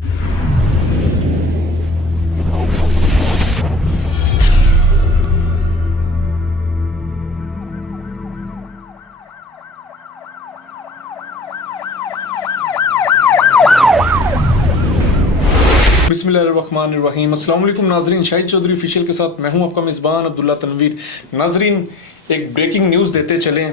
बिस्मिल्लाहिर्रहमानिर्रहीम। अस्सलाम वालेकुम नाजरीन, शाहिद चौधरी ऑफिशियल के साथ मैं हूं आपका मेज़बान अब्दुल्ला तनवीर। नाजरीन, एक ब्रेकिंग न्यूज़ देते चलें।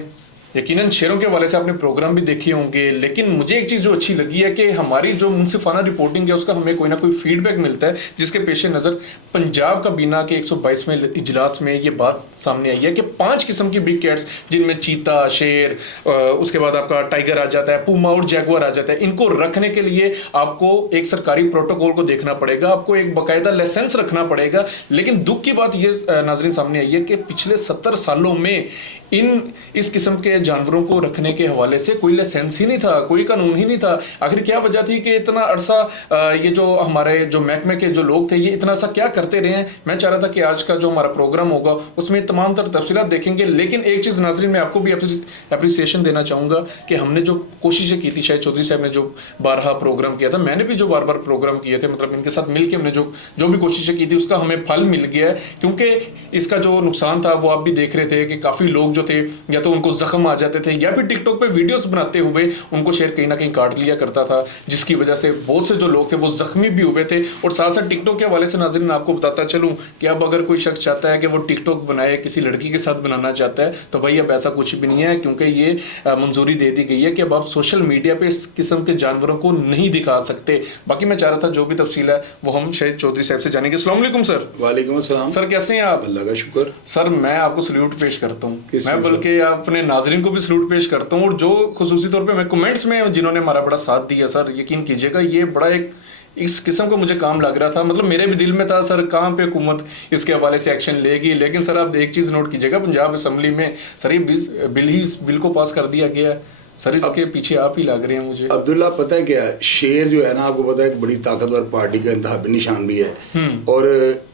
यकीनन शेरों के हवाले से आपने प्रोग्राम भी देखे होंगे, लेकिन मुझे एक चीज़ जो अच्छी लगी है कि हमारी जो मुनसिफाना रिपोर्टिंग है उसका हमें कोई ना कोई फीडबैक मिलता है, जिसके पेश नज़र पंजाब काबीना के 122वें इजलास में ये बात सामने आई है कि 5 किस्म की बिग कैट्स, जिनमें चीता, शेर, उसके बाद आपका टाइगर आ जाता है, पूमा और जैगुआर आ जाता है, इनको रखने के लिए आपको एक सरकारी प्रोटोकॉल को देखना पड़ेगा, आपको एक बाकायदा लाइसेंस रखना पड़ेगा। लेकिन दुख की बात ये नाजरीन सामने आई है कि पिछले 70 सालों में इस किस्म के जानवरों को रखने के हवाले से कोई लाइसेंस ही नहीं था, कोई कानून ही नहीं था। आखिर क्या वजह थी कि इतना अरसा ये जो हमारे जो महकमे के जो लोग थे ये इतना सा क्या करते रहे हैं? मैं चाह रहा था कि आज का जो हमारा प्रोग्राम होगा उसमें तमाम तर तफसीलात देखेंगे। लेकिन एक चीज़ नाजरीन, मैं आपको भी अप्रिसिएशन देना चाहूँगा कि हमने जो कोशिशें की थी, शायद चौधरी साहब ने जो बारहा प्रोग्राम किया था, मैंने भी जो बार बार प्रोग्राम किए थे, मतलब इनके साथ मिलकर हमने जो भी कोशिशें की थी उसका हमें फल मिल गया है। क्योंकि इसका जो नुकसान था वो आप भी देख रहे थे कि काफ़ी लोग जो थे या तो उनको जख्म आ जाते थे या फिर टिकटॉक पे वीडियोस बनाते हुए उनको शेर कहीं ना कहीं काट लिया करता था, जिसकी वजह से बहुत से जो लोग थे वो जख्मी भी हुए थे। और साथ साथ टिकटॉक के हवाले से नाज़रीन आपको बताता चलूं कि अब अगर कोई शख्स चाहता है कि वो टिकटॉक बनाए, किसी लड़की के साथ बनाना चाहता है, तो भाई अब ऐसा कुछ भी नहीं है, क्योंकि ये मंजूरी दे दी गई है कि अब आप सोशल मीडिया पे इस किस्म के जानवरों को नहीं दिखा सकते। बाकी मैं चाह रहा था जो भी तफसील है वो हम शायद चौधरी साहब से जानेंगे। अस्सलाम वालेकुम सर। वालेकुम अस्सलाम सर, कैसे हैं आप? अल्लाह का शुक्र। सर, मैं आपको सल्यूट पेश करता हूँ, मैं बल्कि अपने नाजरीन को भी सल्यूट पेश करता हूँ। और जो खुसूसी तौर पे मैं कमेंट्स में जिन्होंने हमारा बड़ा साथ दिया, सर यकीन कीजिएगा ये बड़ा एक इस किस्म का मुझे काम लग रहा था। मतलब मेरे भी दिल में था सर कहाँ पे हुकूमत इसके हवाले से एक्शन लेगी। लेकिन सर आप एक चीज़ नोट कीजिएगा, पंजाब असेंबली में सर ये बिल को पास कर दिया गया है। सर इसके पीछे आप ही लग रहे हैं मुझे। अब्दुल्ला, पता है क्या है, शेर जो है ना, आपको पता है एक बड़ी ताकतवर पार्टी का इंतहाबी निशान भी है। और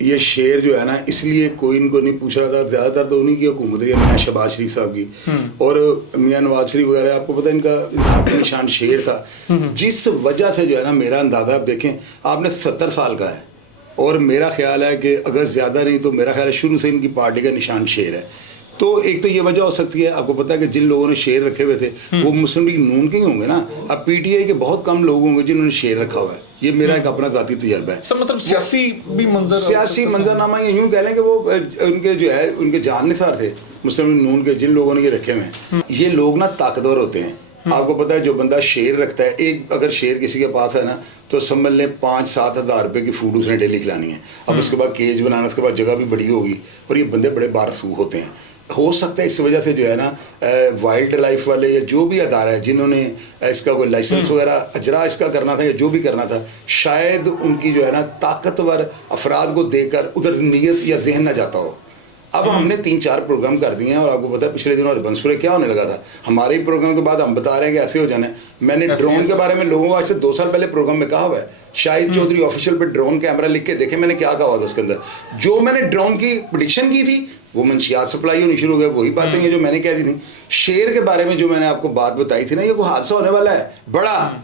ये शेर जो है ना, इसलिए कोई इनको नहीं पूछ रहा था, ज़्यादातर तो उन्हीं की हुकूमत है, मियाँ शहबाज शरीफ साहब की और मियाँ नवाज शरीफ वगैरह। आपको पता है इनका इंतहाबी निशान शेर था, जिस वजह से जो है ना, मेरा अंदाज़ा आप देखें, आपने 70 साल का है और मेरा ख्याल है कि अगर ज़्यादा नहीं तो मेरा ख्याल है शुरू से इनकी पार्टी का निशान शेर है। तो एक तो ये वजह हो सकती है। आपको पता है कि जिन लोगों ने शेर रखे हुए थे वो मुस्लिम लीग नून के ही होंगे ना। अब पीटीआई के बहुत कम लोग होंगे जिन्होंने शेर रखा हुआ है। ये मेरा एक अपना जाती तजर्बा है। सब मतलब सियासी मंजरनामा ये यूँ कह लें कि वो उनके जो है उनके जाननिसार थे मुस्लिम लीग नून के, जिन लोगों ने ये रखे हुए हैं। ये लोग ना ताकतवर होते हैं। आपको पता है जो बंदा शेर रखता है, एक अगर शेर किसी के पास है ना तो समझ लें 5-7 हज़ार रुपये की फूड उसने डेली खिलानी है। अब उसके बाद केज बनाना, उसके बाद जगह भी बड़ी होगी और ये बंदे बड़े बारसूख होते हैं। हो सकता है इस वजह से जो है ना वाइल्ड लाइफ वाले या जो भी अदारा है जिन्होंने इसका कोई लाइसेंस वगैरह अजरा इसका करना था या जो भी करना था, शायद उनकी जो है ना ताकतवर अफराद को देकर उधर नीयत या जहन ना जाता हो। अब हमने 3-4 प्रोग्राम कर दिए हैं और आपको पता है पिछले दिनों रिबंसपुरे क्या होने लगा था। हमारे ही प्रोग्राम के बाद हम बता रहे हैं कि ऐसे हो जाना है। मैंने ड्रोन के बारे में लोगों को आज से 2 साल पहले प्रोग्राम में कहा हुआ है। शाहिद चौधरी ऑफिशियल पे ड्रोन कैमरा लिख के देखे मैंने क्या कहा हुआ था उसके अंदर। जो मैंने ड्रोन की प्रेडिक्शन की थी वो मंशियात सप्लाई होनी शुरू हो गया। वही बातें हैं जो मैंने कह दी थी। शेर के बारे में जो मैंने आपको बात बताई थी ना, ये कोई हादसा होने वाला है बड़ा।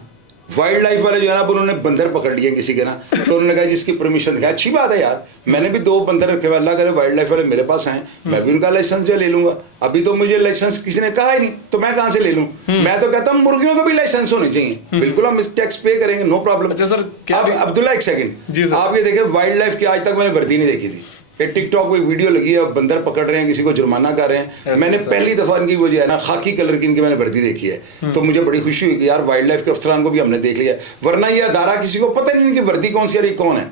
वाइल्ड लाइफ वाले जो है ना, अब उन्होंने बंदर पकड़ लिए किसी के ना, तो उन्होंने कहा जिसकी परमिशन दिखाई। अच्छी बात है यार, मैंने भी 2 बंदर रखे हुए, अल्लाह करे वाइल्ड लाइफ वाले मेरे पास आए, मैं भी उनका लाइसेंस जो ले लूंगा। अभी तो मुझे लाइसेंस किसी ने कहा ही नहीं, तो मैं कहाँ से ले लूँ? मैं तो कहता हूँ मुर्गियों का भी लाइसेंस होने चाहिए। बिल्कुल हम इस टैक्स पे करेंगे, नो प्रॉब्लम। अच्छा सर, अब अब्दुल्ला एक सेकंड, आप ये देखें वाइल्ड लाइफ की आज तक मैंने वर्दी नहीं देखी थी। एक टिकटॉक पे वीडियो लगी है, बंदर पकड़ रहे हैं, किसी को जुर्माना कर रहे हैं। मैंने पहली दफा इनकी वो जो है ना खाकी कलर की इनकी मैंने वर्दी देखी है, तो मुझे बड़ी खुशी हुई कि यार वाइल्ड लाइफ के अफसरान को भी हमने देख लिया। वरना ये अदारा किसी को पता नहीं इनकी वर्दी कौन सी है, कौन है।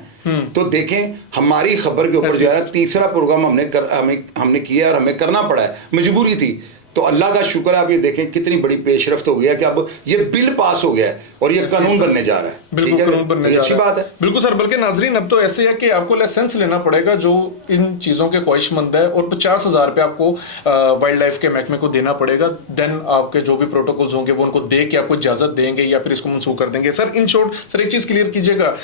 तो देखें हमारी खबर के ऊपर जो है 3रा प्रोग्राम हमने किया और हमें करना पड़ा है, मजबूरी थी। तो अल्लाह का शुक्र है, आप ये देखें कितनी बड़ी पेशरफ्त हो गया कि अब ये बिल पास हो गया है और ये कानून बनने जा रहा है। बिल्कुल कानून बनने जा रहा है, अच्छी बात है। बिल्कुल सर, बल्कि नाजरीन अब तो ऐसे है कि आपको लाइसेंस लेना पड़ेगा जो इन चीज़ों के ख्वाहिशमंद है, और 50,000 रुपये आपको वाइल्ड लाइफ के महकमे को देना पड़ेगा। देन आपके जो भी प्रोटोकॉल्स होंगे वो उनको दे के आपको इजाज़त देंगे या फिर इसको मनसूख कर देंगे। सर इन शॉर्ट सर एक चीज़ क्लियर कीजिएगा,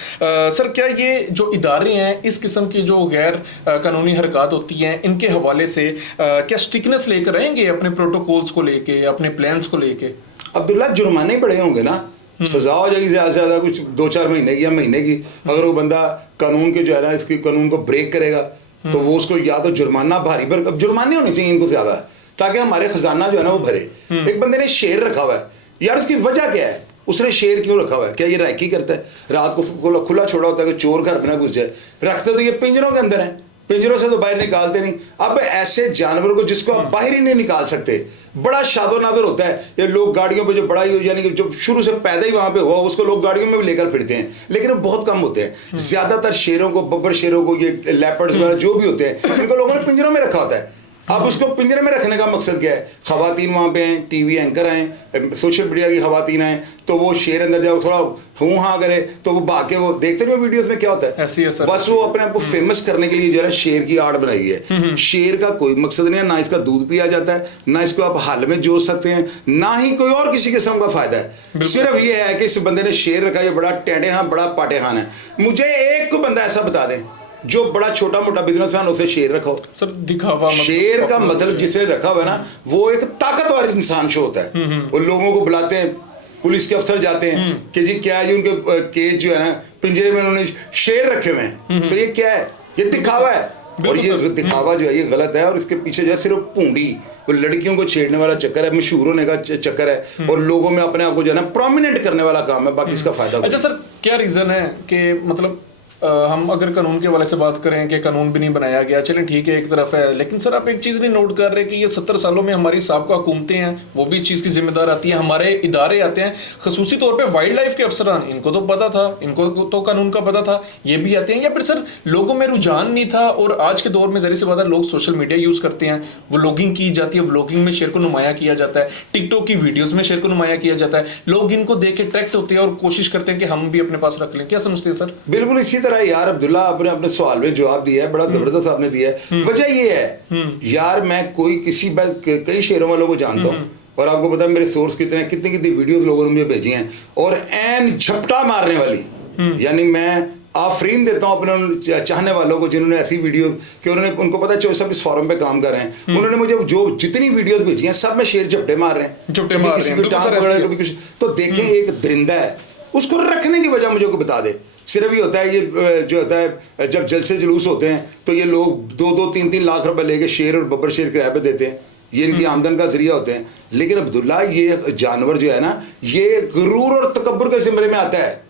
सर क्या ये जो इदारे हैं इस किस्म की जो गैर कानूनी हरकत होती हैं इनके हवाले से क्या स्ट्रिक्टनेस लेकर रहेंगे अपने प्रोटोकॉल्स को लेके, अपने प्लान्स को लेके? अब्दुल्ला जुर्माने पड़े होंगे ना, सजा हो जाएगी ज़्यादा से ज़्यादा कुछ 2-4 महीने की या महीने की। अगर वो बंदा कानून के जो है ना इसकी कानून को ब्रेक करेगा तो वो उसको या तो जुर्माना भारी पर जुर्माने होने चाहिए इनको ज़्यादा, ताकि हमारे खजाना जो है ना वो भरे। एक बंदे ने शेर रखा हुआ है यार, उसकी वजह क्या है? उसने शेर क्यों रखा हुआ है? क्या ये रैकी करता है? रात को खुला छोड़ा होता है कि चोर घर पे ना घुस जाए। रखते तो ये पिंजरों के अंदर है, पिंजरों से तो बाहर निकालते नहीं। अब ऐसे जानवर को जिसको आप बाहर ही नहीं निकाल सकते, बड़ा शादो नादर होता है। ये लोग गाड़ियों पे जो बड़ा यानी कि जो शुरू से पैदा ही वहां पे हुआ उसको लोग गाड़ियों में भी लेकर फिरते हैं, लेकिन वो बहुत कम होते हैं। ज्यादातर शेरों को, बब्बर शेरों को, ये लेपर्ड्स वगैरह जो भी होते हैं, इनको लोगों ने पिंजरों में रखा होता है। अब उसको पिंजरे में रखने का मकसद क्या है? खवातीन वहाँ पे हैं, टीवी एंकर हैं, सोशल मीडिया की खवातीन हैं, तो वो शेर अंदर जाओ थोड़ा हूँ हाँ करे तो वो भाग के वो देखते नहीं, वीडियोस में क्या होता है, ऐसी है बस वो अपने आप को फेमस करने के लिए जो है शेर की आड़ बनाई है। शेर का कोई मकसद नहीं है, ना इसका दूध पिया जाता है, ना इसको आप हल में जोत सकते हैं, ना ही कोई और किसी किस्म का फायदा है। सिर्फ ये है कि इस बंदे ने शेर रखा, ये बड़ा टेढ़े हाँ बड़ा पाटे खान है। मुझे एक को बंदा ऐसा बता दें जो बड़ा छोटा मोटा बिजनेसमैन उसे शेर रखो। सर दिखावा शेर का मतलब जिसने रखा हुआ है ना, वो एक ताकतवर इंसान शो होता है। वो लोगों को बुलाते हैं, पुलिस के अफसर जाते हैं कि जी क्या है, उनके केज जो है ना पिंजरे में उन्होंने शेर रखे हुए हैं, तो ये क्या है? ये दिखावा है, और ये दिखावा जो है ये गलत है। और इसके पीछे जो है सिर्फ पूंडी, वो लड़कियों को छेड़ने वाला चक्कर है, मशहूर होने का चक्कर है, और लोगों में अपने आप को जो है ना प्रोमिनेंट करने वाला काम है। बाकी इसका फायदा। अच्छा सर, क्या रीजन है कि मतलब हम अगर कानून के वाले से बात करें कि कानून भी नहीं बनाया गया, चलें ठीक है एक तरफ है, लेकिन सर आप एक चीज़ नहीं नोट कर रहे कि ये 70 सालों में हमारी साबका हुकूमतें हैं, वो भी इस चीज़ की जिम्मेदार आती है, हमारे इदारे आते हैं, खसूसी तौर पे वाइल्ड लाइफ के अफसरान, इनको तो पता था, इनको तो कानून का पता था, ये भी आते हैं, या फिर सर लोगों में रुझान नहीं था? और आज के दौर में ज़ाहिर सी बात है लोग सोशल मीडिया यूज़ करते हैं, व्लॉगिंग की जाती है, व्लॉगिंग में शेर को नुमाया किया जाता है, टिकटॉक की वीडियोज़ में शेर को नुमाया किया जाता है, लोग इनको देख के अट्रैक्ट होते हैं और कोशिश करते हैं कि हम भी अपने पास रख लें। क्या समझते हैं सर? बिल्कुल इसी तरह यार अब्दुल्ला आपने अपने सवाल में जवाब दिया है, बड़ा जबरदस्त आपने दिया है। वजह ये है यार, मैं कोई किसी कई शेरों वालों को जानता हूँ, और आपको पता है मेरे सोर्स कितनी वीडियोस लोगों ने मुझे भेजी हैं, और एन झपटा मारने वाली, यानी मैं आफरीन देता हूँ अपने चाहने वालों को जिन्होंने ऐसी वीडियो कि उनको पता है चो सब इस फॉरम पे काम कर रहे हैं, उन्होंने मुझे जो जितनी वीडियोस भेजी हैं सब में शेर झपटे मार रहे हैं, झपटे मार रहे हैं, कभी टांग पकड़ा कभी कुछ। तो देखें एक दरिंदा है, उसको रखने की वजह मुझे को बता दे। सिर्फ ये होता है, ये जो होता है जब जलसे जुलूस होते हैं तो ये लोग 2-2, 3-3 लाख रुपए लेके शेर और बब्बर शेर किराए पे देते हैं, ये इनकी आमदन का जरिया होते हैं। लेकिन अब्दुल्ला ये जानवर जो है ना, ये गुरूर और तकब्बुर के ज़िम्मे में आता है।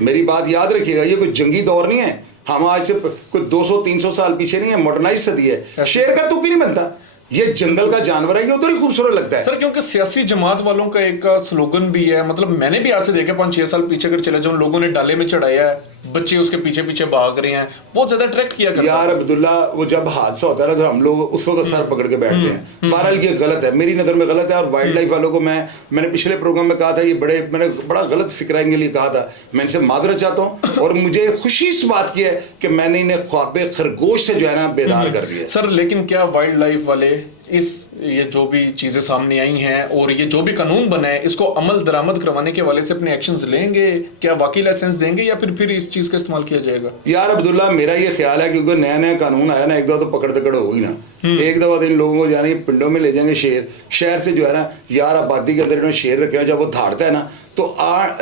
मेरी बात याद रखिएगा, ये कोई जंगी दौर नहीं है, हम आज से कोई 200-300 साल पीछे नहीं है, मॉडर्नाइज सदी है। शेर का तुक ही नहीं बनता, ये जंगल का जानवर है, ये उधर ही खूबसूरत लगता है सर। क्योंकि सियासी जमात वालों का एक स्लोगन भी है, मतलब मैंने भी आज से देखे 5-6 साल पीछे अगर चले जाऊं, लोगों ने डाले में चढ़ाया है, बच्चे उसके पीछे पीछे भाग रहे हैं, बहुत ज्यादा अट्रैक्ट किया करता यार अब्दुल्ला। वो जब हादसा होता है ना तो हम लोग उस वक्त सर पकड़ के बैठते हैं। बहरहाल ये गलत है, मेरी नज़र में गलत है। और वाइल्ड लाइफ वालों को मैंने पिछले प्रोग्राम में कहा था, ये मैंने बड़ा गलत फिक्रा इनके लिए कहा था, मैं इनसे माजरत चाहता हूँ। और मुझे खुशी इस बात की है कि मैंने इन्हें ख्वाबे खरगोश से जो है ना बेदार कर दिया सर। लेकिन क्या वाइल्ड लाइफ वाले ये जो भी चीजें सामने आई हैं और ये जो भी कानून बना है, इसको अमल दरामद करवाने के वाले से अपने एक्शंस लेंगे? क्या वाकई लाइसेंस देंगे या फिर इस चीज का इस्तेमाल किया जाएगा? यार अब्दुल्ला, मेरा ये ख्याल है क्योंकि नया नया कानून आया ना, एक दफा तो पकड़ तकड़ होगी ना, एक दफा तो इन लोगों को जाने पिंडों में ले जाएंगे शेर। शहर से जो है ना यार, आबादी के अंदर इन्होंने शेर रखे हैं, जब वो धाड़ता है ना तो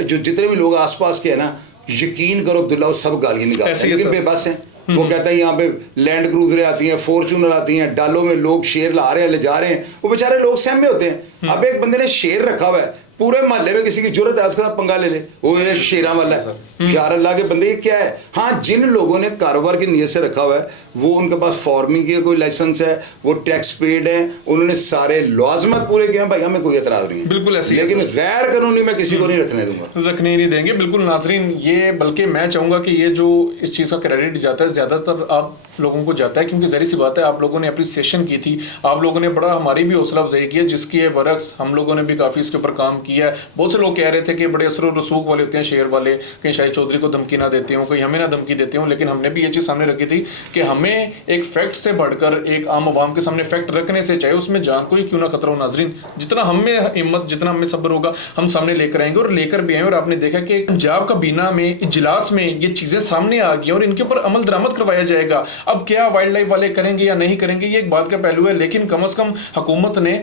जो जितने भी लोग आसपास के है ना, यकीन करो अब्दुल्ला वो सब गालियां निकालते हैं, लेकिन बेबस हैं। वो कहता है यहाँ पे लैंड क्रूजरें आती हैं, फॉर्च्यूनर आती हैं, डालों में लोग शेर ला रहे हैं, ले जा रहे हैं, वो बेचारे लोग सहमे होते हैं। अब एक बंदे ने शेर रखा हुआ है, पूरे मोहल्ले में किसी की जरूरत है उसके साथ पंगा ले ले, वो ये शेरा वाला है। यार अल्लाह के बंदे, ये क्या है? हाँ, जिन लोगों ने कारोबार की नीयत से रखा हुआ है, वो उनके पास फार्मिंग की कोई लाइसेंस है, वो टैक्स पेड है, उन्होंने सारे लाजमत पूरे किए हैं, भाई हमें कोई एतराज नहीं है, बिल्कुल ऐसी। लेकिन गैर कानूनी मैं किसी को नहीं रखने दूंगा, रखने ही नहीं देंगे। बिल्कुल नाजरीन, ये बल्कि मैं चाहूंगा कि ये जो इस चीज़ का क्रेडिट जाता है ज़्यादातर आप लोगों को जाता है, क्योंकि ज़ाहिर सी बात है आप लोगों ने अप्रिसिएशन की थी, आप लोगों ने बड़ा हमारी भी हौसला अफजाई की है, जिसकी बरक्स हम लोगों ने भी काफ़ी इसके ऊपर काम किया है। बहुत से लोग कह रहे थे कि बड़े असर रसूख वाले होते हैं शेर वाले, कहीं शाहिद चौधरी को धमकी ना देते हो, कहीं हमें ना धमकी देते हो, लेकिन हमने भी ये चीज़ सामने रखी थी कि हमें एक फैक्ट से बढ़कर एक आम आवाम के सामने फैक्ट रखने से, चाहे उसमें जान को ही क्यों ना खतरा हो नाजरीन, जितना हमें हिम्मत, जितना हमें सब्र होगा, हम सामने लेकर आएंगे और लेकर भी आए। और आपने देखा कि पंजाब काबीना में इजलास में ये चीज़ें सामने आ गई और इनके ऊपर अमल दरामद करवाया जाएगा। अब क्या वाइल्ड लाइफ वाले करेंगे या नहीं करेंगे, ये एक बात का पहलू है, लेकिन कम अज़ कम हुकूमत ने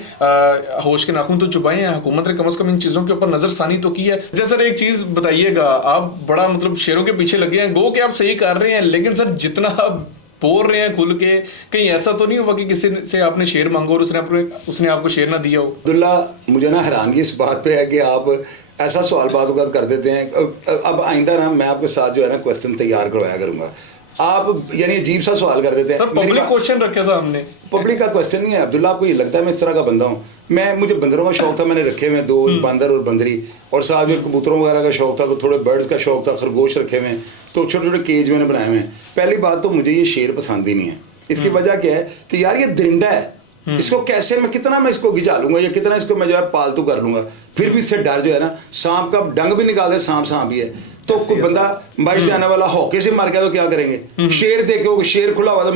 होश के नाखून तो चुपाए हैं, हुकूमत ने कम अज़ कम इन इन चीजों के ऊपर नजरसानी तो की है। जैसे सर एक चीज बताइएगा, आप बड़ा मतलब शेरों के पीछे लगे हैं, गो कि आप सही कर रहे हैं, लेकिन सर जितना आप बोल रहे हैं खुल के, कहीं ऐसा तो नहीं हुआ कि किसी से आपने शेर मांगो और उसने आपको शेर ना दिया हो? अब्दुल्ला, मुझे ना हैरानगी इस बात पे है कि आप ऐसा सवाल बात कर देते हैं। अब आइंदा ना मैं आपके साथ जो है ना क्वेश्चन तैयार करवाया करूंगा। आप यानी अजीब सा सवाल कर देते हैं। सर पब्लिक क्वेश्चन रखे था हमने। पब्लिक का क्वेश्चन नहीं है अब्दुल्ला, आपको ये लगता है मैं इस तरह का बंदा हूँ? मुझे बंदरों का शौक था, मैंने रखे हुए 2 बंदर और बंदरी, और साथ में कबूतरों वगैरह का शौक था, थोड़े बर्ड्स का शौक था, खरगोश रखे हुए हैं, तो छोटे छोटे केज मैंने बनाए हुए हैं। पहली बात तो मुझे ये शेर पसंद ही नहीं है। इसकी वजह क्या है कि यार ये दरिंदा है, इसको कैसे मैं कितना मैं इसको गिजा लूंगा या कितना इसको मैं जो है पालतू कर लूंगा, फिर भी इससे डर जो है ना, सांप का डंग भी निकाल दे, सांप ही है। तो कोई बंदा बाइक से आने वाला हॉके से मार गया तो क्या करेंगे? शेर देखे, शेर खुला हुआ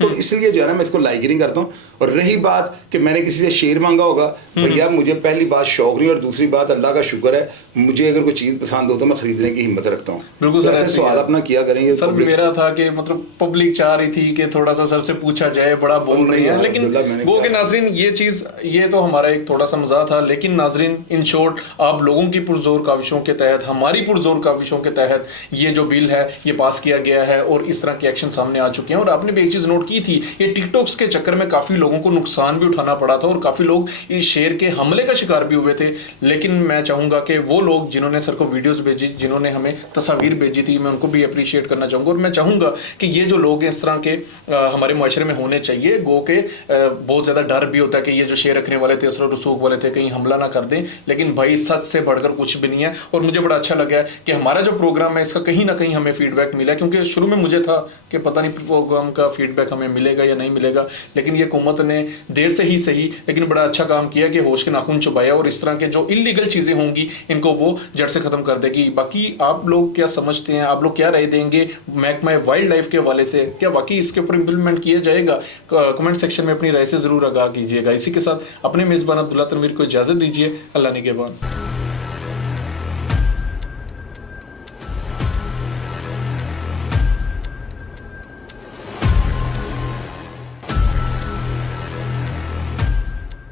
तो इसलिए जो है ना मैं इसको लाइक ही नहीं करता हूँ। और रही बात कि मैंने किसी से शेर मांगा होगा, भैया मुझे पहली बात शौक नहीं, और दूसरी बात अल्लाह का शुक्र है मुझे अगर कोई चीज पसंद हो तो मैं खरीदने की हिम्मत रखता हूँ। बिल्कुल सर, ऐसे सवाल अपना किया करेंगे। सर मेरा था कि मतलब पब्लिक चाह रही थी कि थोड़ा सा सर से पूछा जाए, बड़ा बोल रही है, लेकिन वो के नाजरीन ये चीज, ये तो हमारा एक थोड़ा सा मजाक था, लेकिन नाजरीन इन शॉर्ट आप लोगों की पुरजोर काविशों के तहत, हमारी पुरजोर काविशों के तहत ये जो बिल है ये पास किया गया है और इस तरह के एक्शन सामने आ चुके हैं। और आपने भी एक चीज नोट की थी, ये टिकटॉक्स के चक्कर में काफी लोगों को नुकसान भी उठाना पड़ा था और काफी लोग इस शेर के हमले का शिकार भी हुए थे। लेकिन मैं चाहूंगा कि वो लोग जिन्होंने सर को वीडियोस भेजी, जिन्होंने हमें तस्वीर भेजी थी, मैं उनको भी अप्रिशिएट करना चाहूंगा। और मैं चाहूंगा कि ये जो लोग हैं इस तरह के हमारे मुआशरे में होने चाहिए। गो के बहुत ज्यादा डर भी होता है कि ये जो शेर रखने वाले थे, असर रसूख वाले थे, कहीं हमला ना कर दें, लेकिन भाई सच से बढ़कर कुछ भी नहीं है। और मुझे बड़ा अच्छा लगा कि हमारा जो प्रोग्राम है इसका कहीं ना कहीं हमें फीडबैक मिला, क्योंकि शुरू में मुझे था कि पता नहीं प्रोग्राम का फीडबैक हमें मिलेगा या नहीं मिलेगा, लेकिन ये हुकूमत ने देर से ही सही लेकिन बड़ा अच्छा काम किया कि होश के नाखून चुबाया और इस तरह के जो इलीगल चीजें होंगी इनको वो जड़ से खत्म कर देगी। बाकी आप लोग क्या समझते हैं, आप लोग क्या राय देंगे महकमा वाइल्ड लाइफ के हवाले से? क्या वाकई इसके ऊपर इंप्लीमेंट किया जाएगा? कमेंट सेक्शन में अपनी राय से जरूर आगाह कीजिएगा। इसी के साथ अपने मेजबान अब्दुल्ला तनवीर को इजाजत दीजिए। अल्लाह निगहबान।